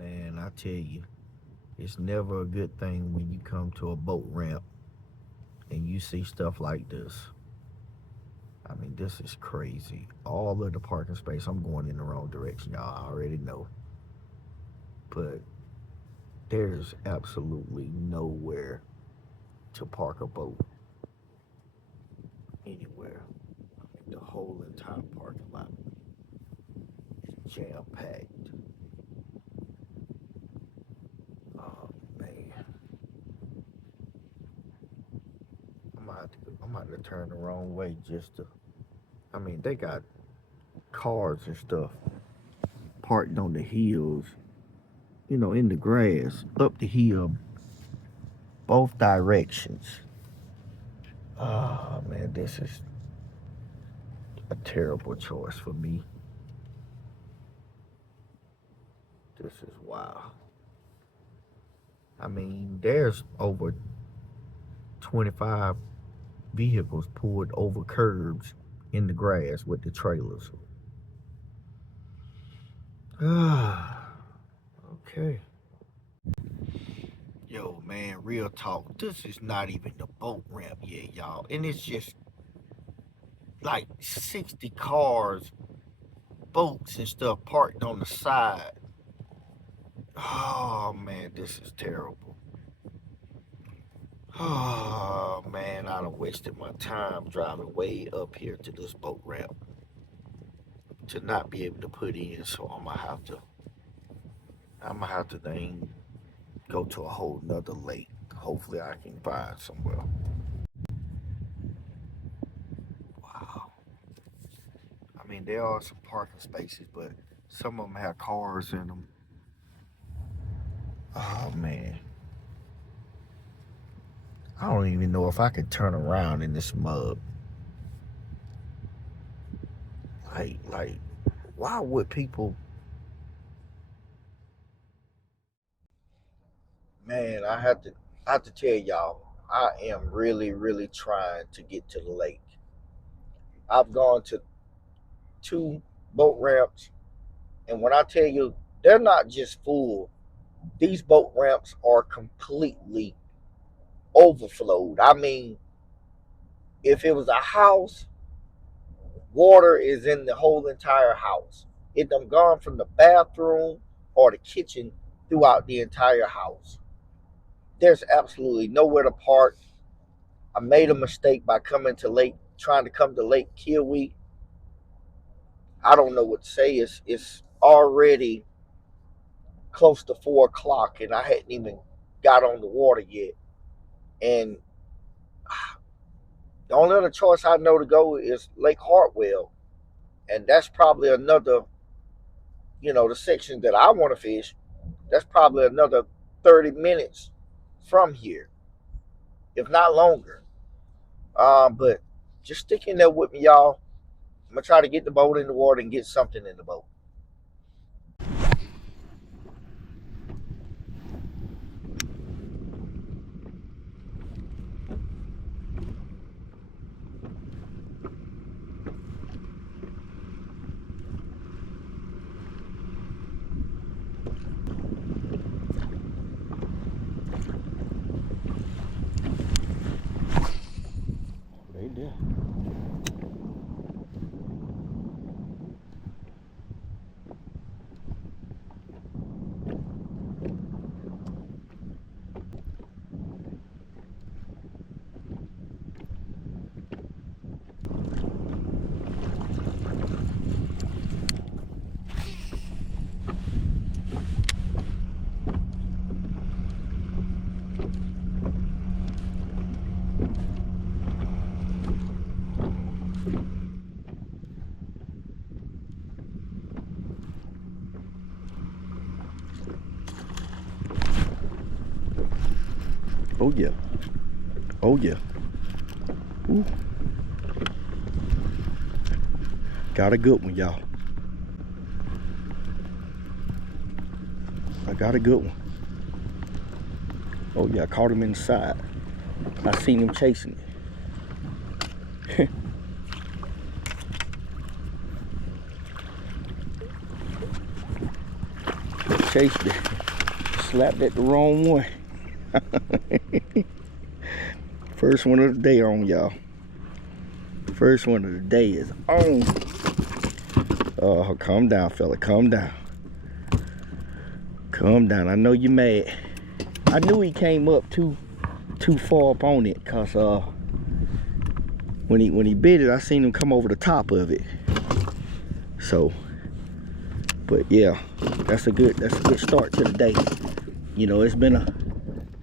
Man, I tell you, it's never a good thing when you come to a boat ramp and you see stuff like this. I mean, this is crazy. All of the parking space, I'm going in the wrong direction, y'all. I already know. But there's absolutely nowhere to park a boat anywhere. I mean, the whole entire parking lot is jam packed. Oh man, I'm gonna have to turn the wrong way just to. I mean, they got cars and stuff parked on the hills, in the grass, up the hill, both directions. Oh man, this is a terrible choice for me. This is wow. I mean, there's over 25 vehicles pulled over curbs in the grass with the trailers. Ah, okay. Yo, man, real talk. This is not even the boat ramp yet, y'all. And it's just like 60 cars, boats, and stuff parked on the side. Oh, man, this is terrible. Oh, man, I done wasted my time driving way up here to this boat ramp to not be able to put in. So I'm gonna have to then go to a whole nother lake. Hopefully I can find somewhere. Wow. I mean, there are some parking spaces, but some of them have cars in them. Oh man, I don't even know if I could turn around in this mud. Like, why would people? Man, I have to tell y'all, I am really, really trying to get to the lake. I've gone to two boat ramps, and when I tell you, they're not just full. These boat ramps are completely overflowed. I mean, if it was a house, water is in the whole entire house. It done gone from the bathroom or the kitchen throughout the entire house. There's absolutely nowhere to park. I made a mistake by trying to come to Lake Kiwi. I don't know what to say. It's already close to 4 o'clock, and I hadn't even got on the water yet. And the only other choice I know to go is Lake Hartwell, and that's probably another, the section that I want to fish. That's probably another 30 minutes from here, if not longer. But just stick in there with me, y'all. I'm gonna try to get the boat in the water and get something in the boat. Right there. Oh yeah. Oh yeah. Ooh. Got a good one, y'all. I got a good one. Oh yeah, I caught him inside. I seen him chasing it. chased it. Slapped at the wrong one. First one of the day on, y'all. First one of the day is on. Oh, calm down, fella. Calm down. Calm down. I know you're mad. I knew he came up too far up on it, cause when he bit it, I seen him come over the top of it. So, but yeah, that's a good start to the day. You know, it's been a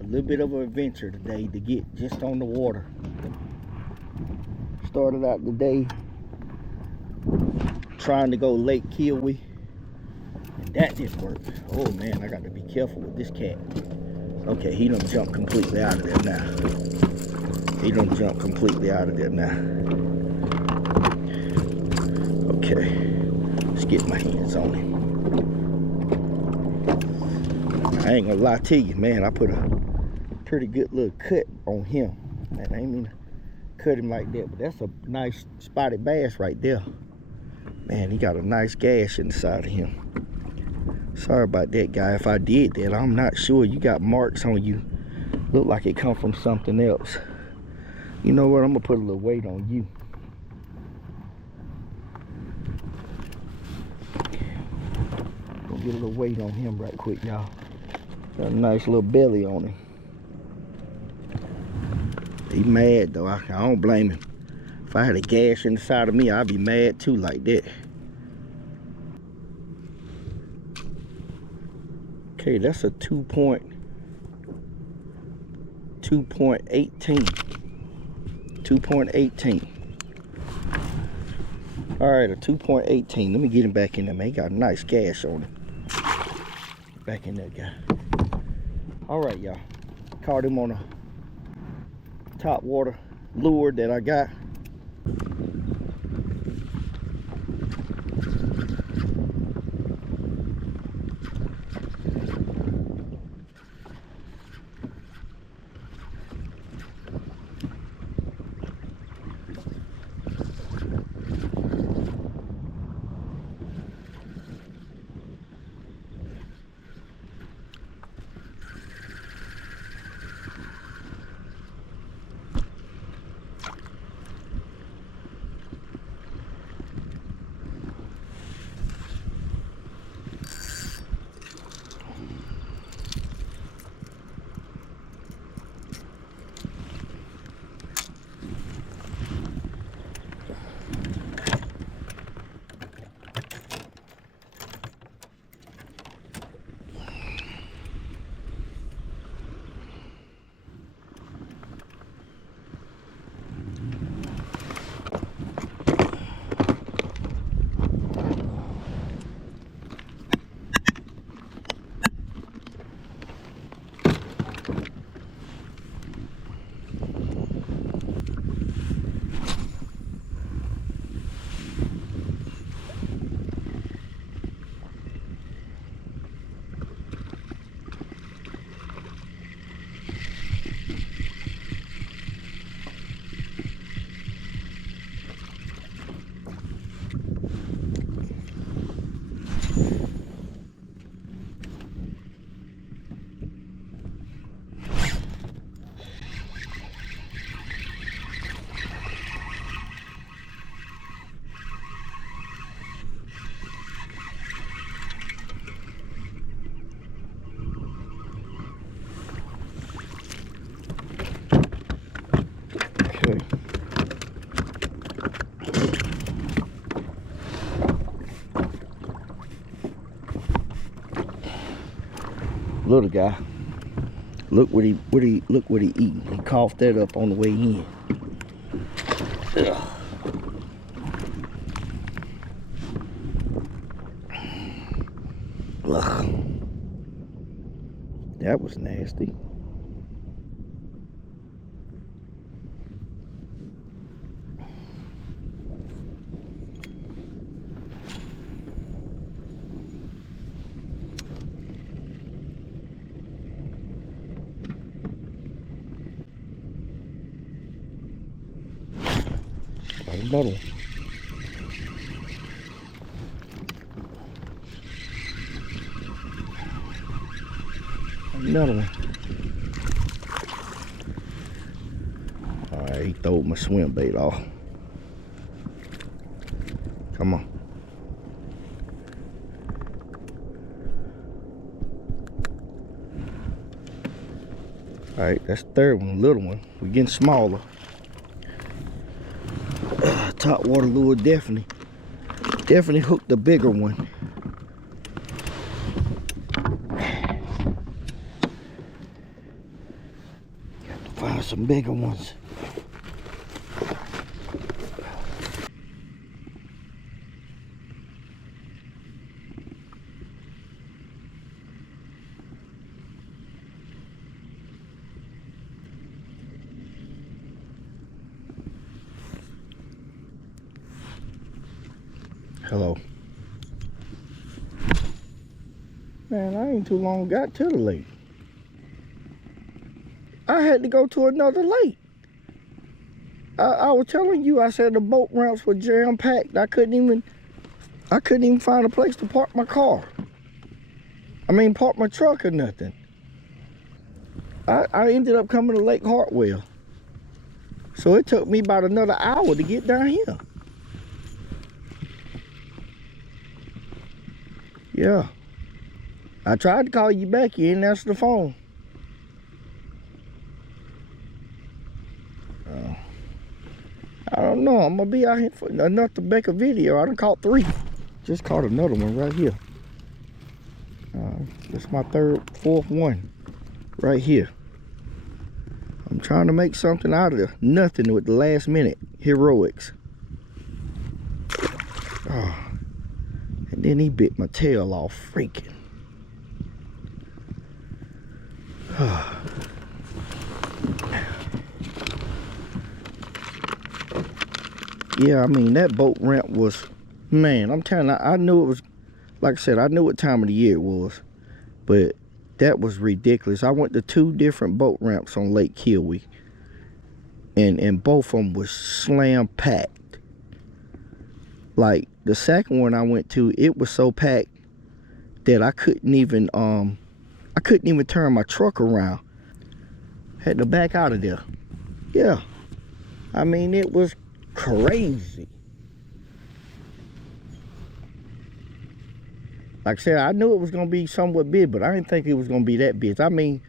little bit of an adventure today to get just on the water. Started out the day trying to go Lake Kiowee, and that didn't work. Oh man, I got to be careful with this cat. Okay, he done jumped completely out of there now. He done jumped completely out of there now. Okay, let's get my hands on him. I ain't gonna lie to you, man, I put a pretty good little cut on him. Man, I ain't mean to cut him like that, but that's a nice spotted bass right there. Man, he got a nice gash inside of him. Sorry about that, guy. If I did that, I'm not sure. You got marks on you. Look like it come from something else. You know what? I'm gonna put a little weight on you. Gonna get a little weight on him right quick, y'all. Got a nice little belly on him. He mad though. I don't blame him. If I had a gash inside of me, I'd be mad too like that. Okay, that's a 2.18. 2.18. All right, a 2.18. Let me get him back in there, man. He got a nice gash on him. Back in there, guy. All right, y'all. Caught him on a top water lure that I got. Okay. Little guy. Look what he eating. He coughed that up on the way in. Ugh. Ugh. That was nasty. Another one. Another one. All right, he threw my swim bait off. Come on. All right, that's the third one, little one. We're getting smaller. Top water lure definitely hooked the bigger one. Got to find some bigger ones. Hello. Man, I ain't too long got to the lake. I had to go to another lake. I was telling you, I said the boat ramps were jam-packed. I couldn't even find a place to park my car. I mean, park my truck or nothing. I ended up coming to Lake Hartwell. So it took me about another hour to get down here. Yeah. I tried to call you back, you didn't answer the phone. I don't know, I'm gonna be out here for enough to make a video. I done caught 3. Just caught another one right here. This is my fourth one right here. I'm trying to make something out of nothing with the last minute heroics. Oh. And then he bit my tail off, freaking. Yeah, I mean, that boat ramp was, man, I'm telling you, I knew it was, like I said, I knew what time of the year it was, but that was ridiculous. I went to 2 different boat ramps on Lake Kiowee, and both of them was slam packed. Like, the second one I went to, it was so packed that I couldn't even turn my truck around. Had to back out of there. Yeah. I mean, it was crazy. Like I said, I knew it was gonna be somewhat big, but I didn't think it was gonna be that big. I mean,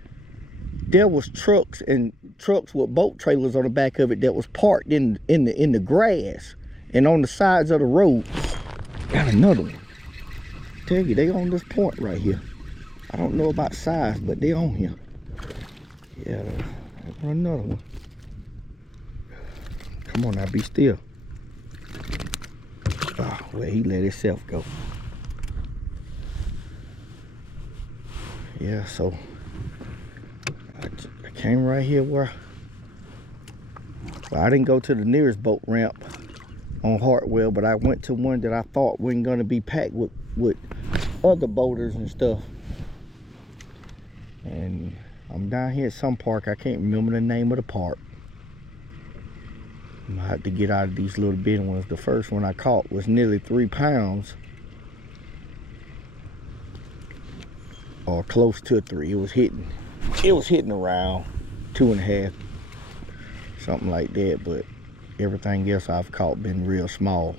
there was trucks with boat trailers on the back of it that was parked in the grass and on the sides of the road. Got another one. Tell you, they on this point right here. I don't know about size, but they on here. Yeah, another one. Come on now, be still. Oh, well, he let himself go. Yeah, so I came right here where, well, I didn't go to the nearest boat ramp on Hartwell, but I went to one that I thought wasn't gonna be packed with other boaters and stuff. And I'm down here at some park. I can't remember the name of the park. I'm gonna have to get out of these little bitty ones. The first one I caught was nearly 3 pounds. Or close to 3. It was hitting around 2.5. Something like that, but everything else I've caught been real small.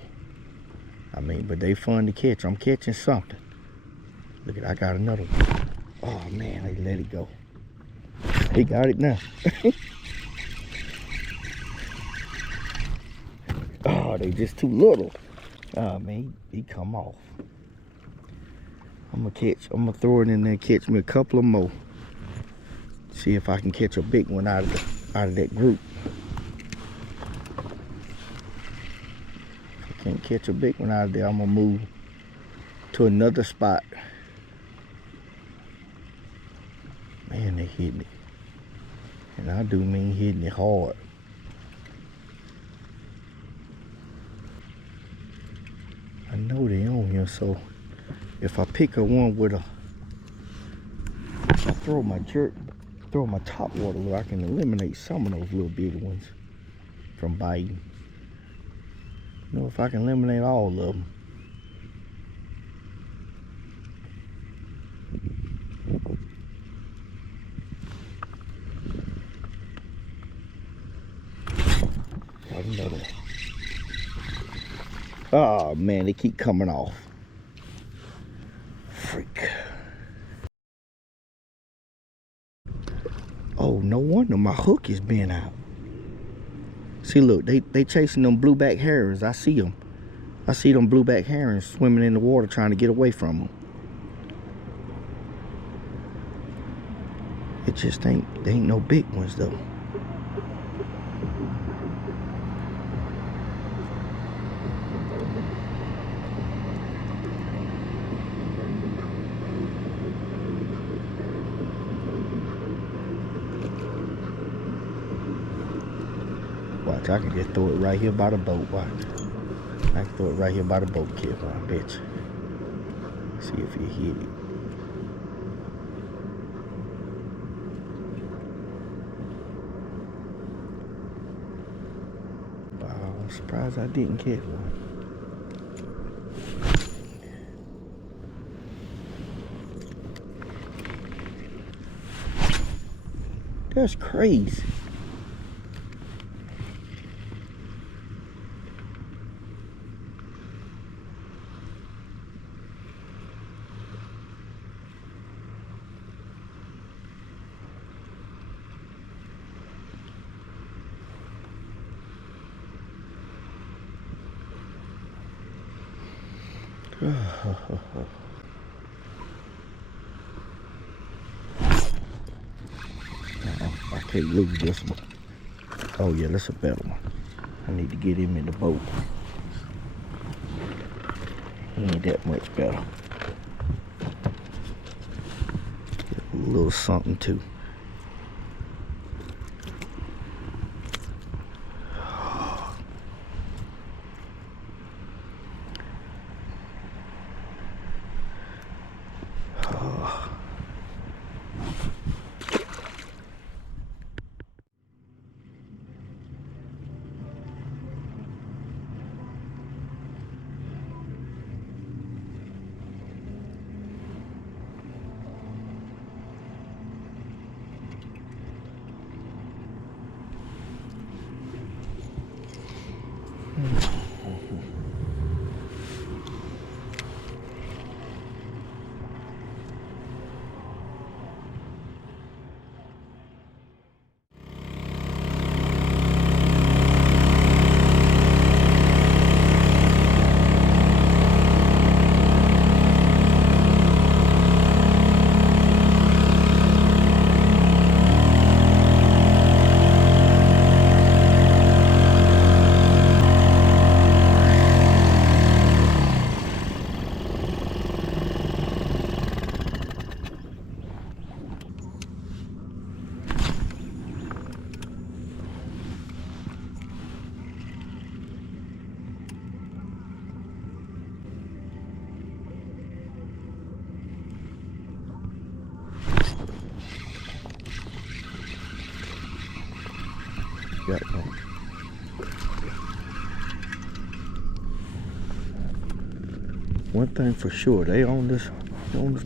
I mean, but they fun to catch. I'm catching something. Look at, I got another one. Oh man, they let it go. He got it now. Oh, they just too little. Oh man, he come off. I'm gonna throw it in there and catch me a couple of more. See if I can catch a big one out of that group. If I can't catch a big one out of there, I'm gonna move to another spot. Man, they hitting it. And I do mean hitting it hard. I know they on here, so if I pick a one with if I throw my top water lure, I can eliminate some of those little big ones from biting. You know, if I can eliminate all of them. Oh man, they keep coming off. Freak. Oh, no wonder my hook is bent out. See, look, they chasing them blueback herons. I see them. I see them blueback herons swimming in the water trying to get away from them. It just ain't no big ones though. Watch, I can just throw it right here by the boat. Watch. I can throw it right here by the boat, kid. I bet you. See if you hit it. Wow, I'm surprised I didn't catch one. That's crazy. I can't lose this one. Oh yeah, that's a better one. I need to get him in the boat. He ain't that much better. Get a little something too. Got one. One thing for sure, they on this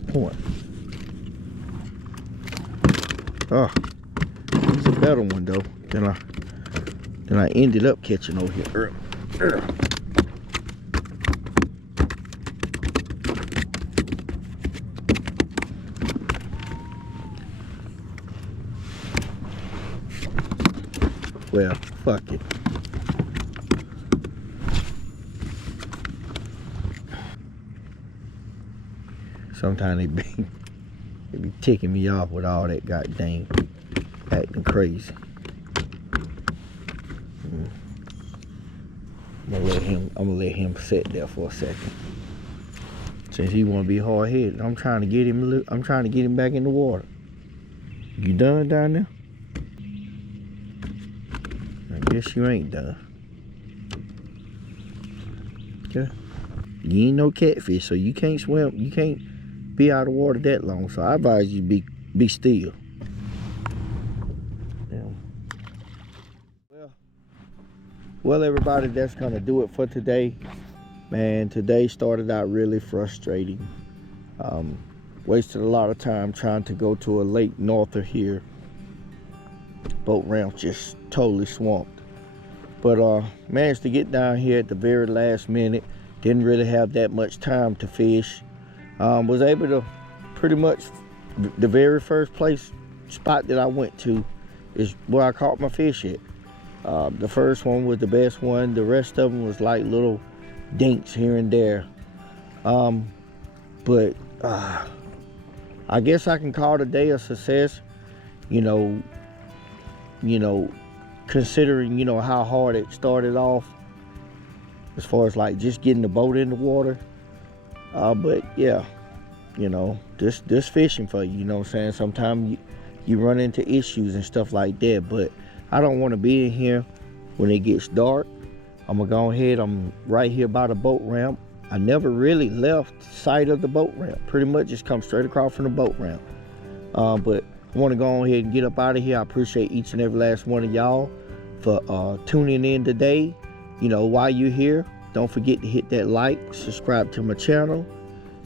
point. Oh, he's a better one though than I ended up catching over here early. Well, fuck it. Sometimes they be ticking me off with all that goddamn acting crazy. I'm gonna let him sit there for a second. Since he wanna be hard headed, I'm trying to get him back in the water. You done down there? I guess you ain't done. Okay. You ain't no catfish, so you can't swim. You can't be out of water that long. So I advise you be still. Yeah. Well, everybody, that's gonna do it for today. Man, today started out really frustrating. Wasted a lot of time trying to go to a lake north of here. Boat ramp just totally swamped. But managed to get down here at the very last minute. Didn't really have that much time to fish. Was able to pretty much, the very first spot that I went to is where I caught my fish at. The first one was the best one. The rest of them was like little dinks here and there. But I guess I can call today a success. You know, considering how hard it started off, as far as like just getting the boat in the water. But yeah, this fishing for you. You know what I'm saying? Sometimes you run into issues and stuff like that. But I don't want to be in here when it gets dark. I'm gonna go ahead. I'm right here by the boat ramp. I never really left sight of the boat ramp. Pretty much just come straight across from the boat ramp. But I want to go ahead and get up out of here. I appreciate each and every last one of y'all for tuning in today. While you're here, don't forget to hit that like, subscribe to my channel,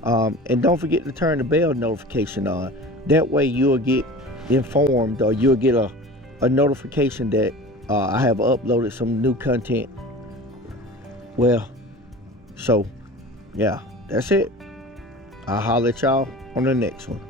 and don't forget to turn the bell notification on. That way you'll get informed, or you'll get a notification that I have uploaded some new content. Well, so yeah, that's it. I'll holler at y'all on the next one.